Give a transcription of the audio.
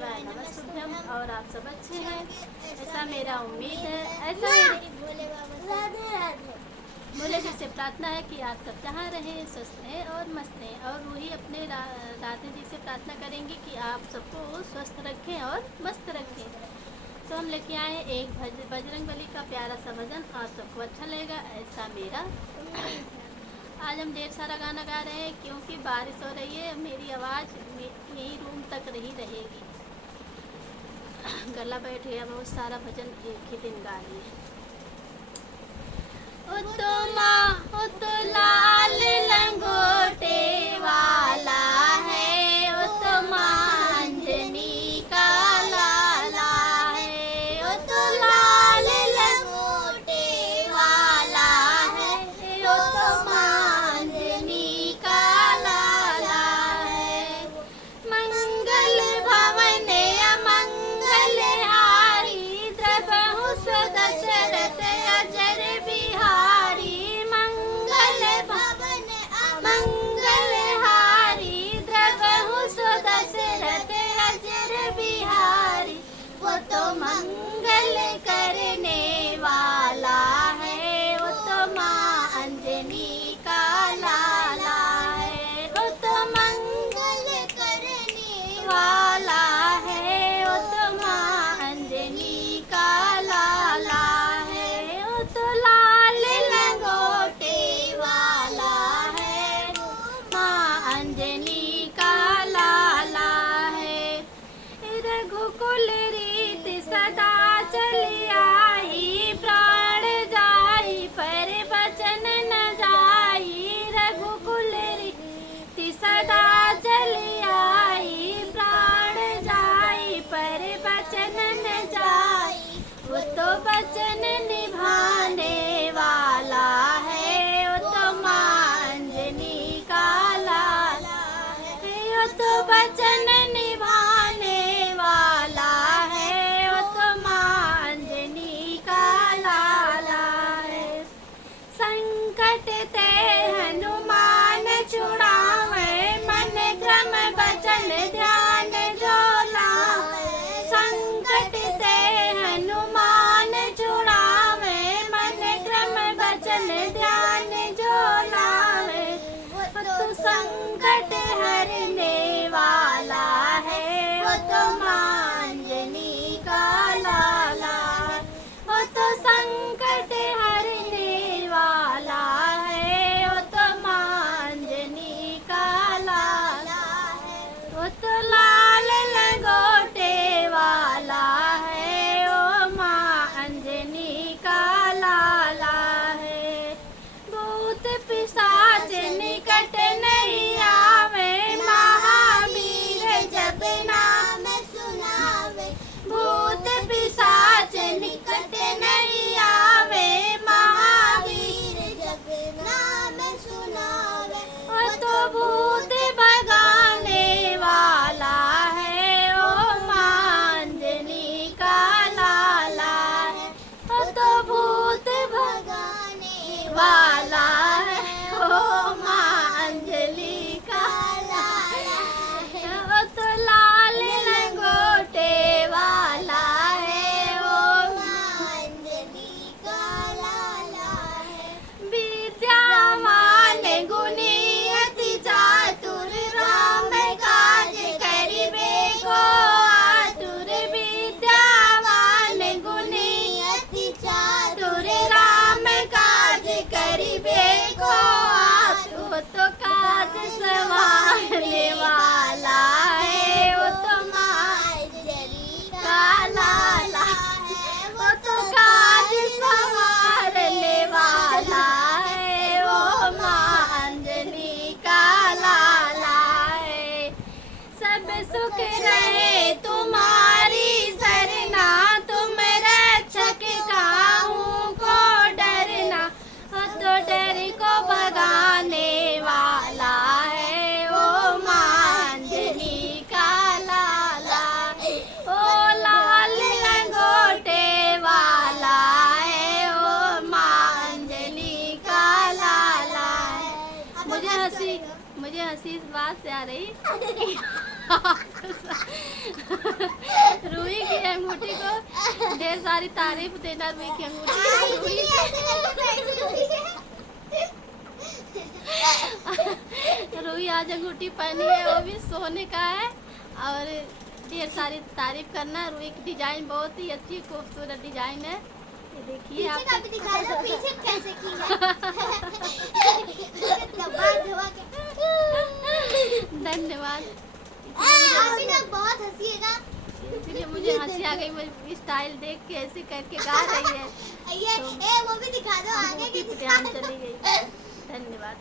शिवाय नमस्तुभ्यम। और आप सब अच्छे हैं, ऐसा मेरा उम्मीद है। ऐसा भोले जी से प्रार्थना है कि आप सब जहाँ रहें स्वस्थ हैं और मस्त हैं। और वही अपने राधे जी से प्रार्थना करेंगे कि आप सबको स्वस्थ रखें और मस्त रखें। तो हम लेके आए एक बजरंगबली का प्यारा सा भजन, आप सबको अच्छा लगेगा ऐसा मेरा। आज हम ढेर सारा गाना गा रहे हैं क्योंकि बारिश हो रही है। मेरी आवाज़ यही रूम तक रही रहेगी। गला बैठ गया, बहुत सारा भजन एक ही दिन गा लिए। ओ तो माँ ओ तो लाल लंगोटे वाला है, ओ तो माँ अंजनी का लाला है। ओ तो लाल लंगोटे वाला है, ओ तो माँ अंजनी का लाला है। मंगल भवन अमंगल हारी, द्रवहु दशरथ अजर बिहारी। मंगल भवन अमंगल हारी, द्रवहु दशरथ अजर बिहारी। वो तो मंगल करने वाला है, वो तो माँ अंजनी का लाला है। वो तो मंगल करने वाला है, वो तो माँ अंजनी का लाला है। वो तो लाल लंगोटे वाला है, माँ अंजनी का लाला है। रघुकुल रीत सदा चली आई, प्राण जाई पर बचन न जाई। रघुकुल रीत सदा चली आई, प्राण जाई पर बचन न जाई। वो तो बचन निभाने वाला है, वो तो माँ अंजनी का लाला है। वो तो बचन निभाने वाला है, वो तो माँ अंजनी का लाला है। संकट ते हनुमान छुड़ावे, मन क्रम बचन ध्यान जो लावे। संकट ते हनुमान छुड़ावे, मन क्रम बचन ध्यान जो लावे। वो तो संकट हरने वाला है, वो तो माँ अंजनी का लाला है। वो तो संकट हरने वाला है, वो तो माँ अंजनी का लाला है। वो तो लाल लंगोटे वाला है, वो माँ अंजनी का लाला है। भूत पिशाच निकट नहीं आवे, महावीर जब नाम सुनावे। भूत पिशाच निकट नहीं आवे, महावीर जब नाम सुनावे। वो तो भूत भगाने वाला है, ओ माँ अंजनी का लाला है। वो तो भूत भगाने वाला है, ओ माँ अंजनी का लाला है। वो तो लाल लंगोटे वाला है, ओ माँ अंजनी का लाला है। विद्यावान गुणी अति चातुर, राम काज करिबे को आतुर। विद्यावान गुणी अति चातुर, राम काज करिबे को आतुर। तो काज संवारने वाला है, वो तो माँ अंजनी का लाला है। वो तो काज संवारने वाला है, वो माँ अंजनी का लाला है। सब सुख रहे तुम्हारी सरना, तुम रक्षक काहू को डरना। वो तो डर को भगाने वाला है, वो माँ अंजनी का लाला है। ओ लाल लंगोटे वाला है, ओ माँ अंजनी का लाला है। मुझे हंसी इस बात से आ रही रूही की अंगूठी को ढेर सारी तारीफ देना। रूही की अंगूठी रूही आज अंगूठी पहनी है, वो भी सोने का है, और ढेर सारी तारीफ करना। रूही की डिजाइन बहुत ही अच्छी खूबसूरत डिजाइन है। ये देखिए आप पीछे का भी दिखा दो, पीछे कैसे की है। दबा दबा के। धन्यवाद। आप भी ना बहुत हंसिएगा। इसलिए मुझे हंसी आ गई, मैं स्टाइल देख के ऐसे करके गा रही है। ये वो भी दिखा दो आगे की। ध्यान चली गई। धन्यवाद।